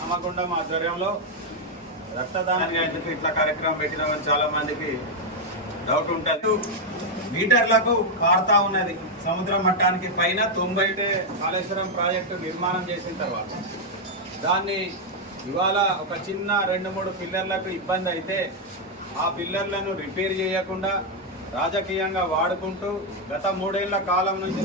హమ్మకొండ ఆధ్వర్యంలో రక్తదాన ఇట్లా కార్యక్రమం పెట్టినామని చాలా మందికి డౌట్ ఉంటుంది. మీటర్లకు కారుతా ఉన్నది సముద్ర మట్టానికి పైన 90 కాళేశ్వరం ప్రాజెక్టు నిర్మాణం చేసిన తర్వాత దాన్ని ఇవాళ ఒక చిన్న 2-3 పిల్లర్లకు ఇబ్బంది అయితే ఆ పిల్లర్లను రిపేర్ చేయకుండా రాజకీయంగా వాడుకుంటూ గత 3 ఏళ్ల కాలం నుంచి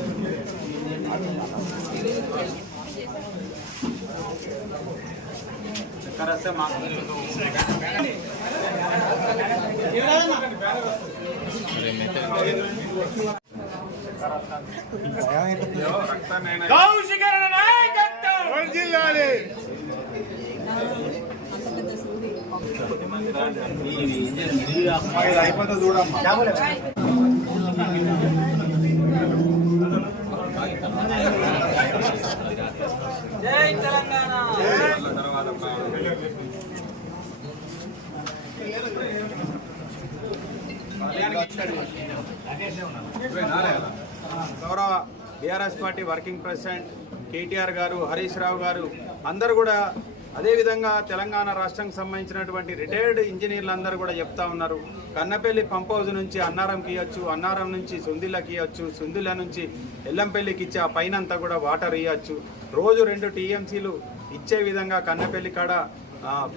అయిపోతే చూడమ్మా. జై తెలంగాణ. గౌరవ BRS party working president KTR గారు, హరీష్ రావు గారు అందరూ కూడా అదేవిధంగా తెలంగాణ రాష్ట్రానికి సంబంధించినటువంటి రిటైర్డ్ ఇంజనీర్లు అందరూ కూడా చెప్తా ఉన్నారు. కన్నపల్లి పంప్ హౌస్ నుంచి అన్నారంకి ఇవ్వచ్చు, అన్నారం నుంచి సుందిల్లకి ఇవ్వచ్చు, సుందిల్ల నుంచి ఎల్లంపల్లికి ఇచ్చి ఆ పైనంతా కూడా వాటర్ ఇవ్వచ్చు. రోజు 2 టీఎంసీలు ఇచ్చే విధంగా కన్నపల్లి కాడ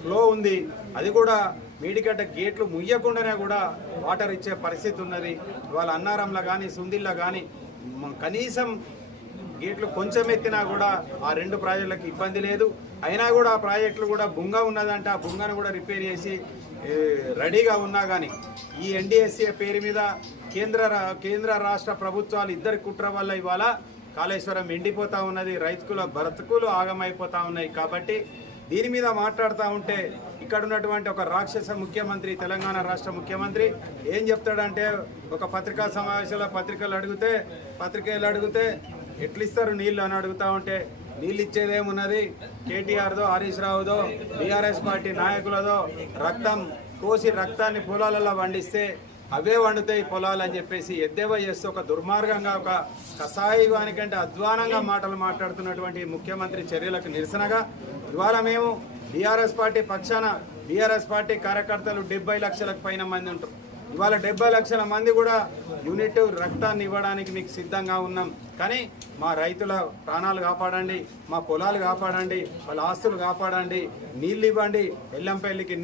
ఫ్లో ఉంది. అది కూడా మేడిగడ్డ గేట్లు ముయ్యకుండానే కూడా వాటర్ ఇచ్చే పరిస్థితి ఉన్నది. ఇవాళ అన్నారంలో కానీ సుందిల్ల కానీ కనీసం గేట్లు కొంచెం ఎత్తినా కూడా ఆ 2 ప్రాజెక్టులకు ఇబ్బంది లేదు. అయినా కూడా ఆ ప్రాజెక్టులు కూడా బుంగ ఉన్నదంటే ఆ బుంగను కూడా రిపేర్ చేసి రెడీగా ఉన్నా కానీ ఈ ఎన్డీఎస్ఏ పేరు మీద కేంద్ర రాష్ట్ర ప్రభుత్వాలు ఇద్దరి కుట్ర వల్ల ఇవాళ కాళేశ్వరం ఎండిపోతూ ఉన్నది. రైతుల బ్రతుకులు ఆగమైపోతూ ఉన్నాయి. కాబట్టి దీని మీద మాట్లాడుతూ ఉంటే ఇక్కడ ఉన్నటువంటి ఒక రాక్షస ముఖ్యమంత్రి, తెలంగాణ రాష్ట్ర ముఖ్యమంత్రి ఏం చెప్తాడంటే ఒక పత్రికా సమావేశంలో పత్రికలు అడిగితే ఎట్లిస్తారు నీళ్ళు అని అడుగుతూ ఉంటే నీళ్ళు ఇచ్చేదేమున్నది, కేటీఆర్దో హరీష్ రావుదో బీఆర్ఎస్ పార్టీ నాయకులదో రక్తం కోసి రక్తాన్ని పొలాలలో వండిస్తే అవే వండుతాయి పొలాలు అని చెప్పేసి ఎద్దేవా చేస్తూ ఒక దుర్మార్గంగా ఒక కసాయివానికంటే అధ్వానంగా మాటలు మాట్లాడుతున్నటువంటి ముఖ్యమంత్రి చర్యలకు నిరసనగా ఇవాళ మేము బీఆర్ఎస్ పార్టీ పక్షాన బీఆర్ఎస్ పార్టీ కార్యకర్తలు 70 లక్షలకు పైన మంది ఉంటారు. ఇవాళ 70 లక్షల మంది కూడా యూనిట్ రక్తాన్ని ఇవ్వడానికి మీకు సిద్ధంగా ఉన్నాం. కానీ మా రైతుల ప్రాణాలు కాపాడండి, మా పొలాలు కాపాడండి, వాళ్ళ ఆస్తులు కాపాడండి, నీళ్ళు ఇవ్వండి, ఎల్లంపల్లికి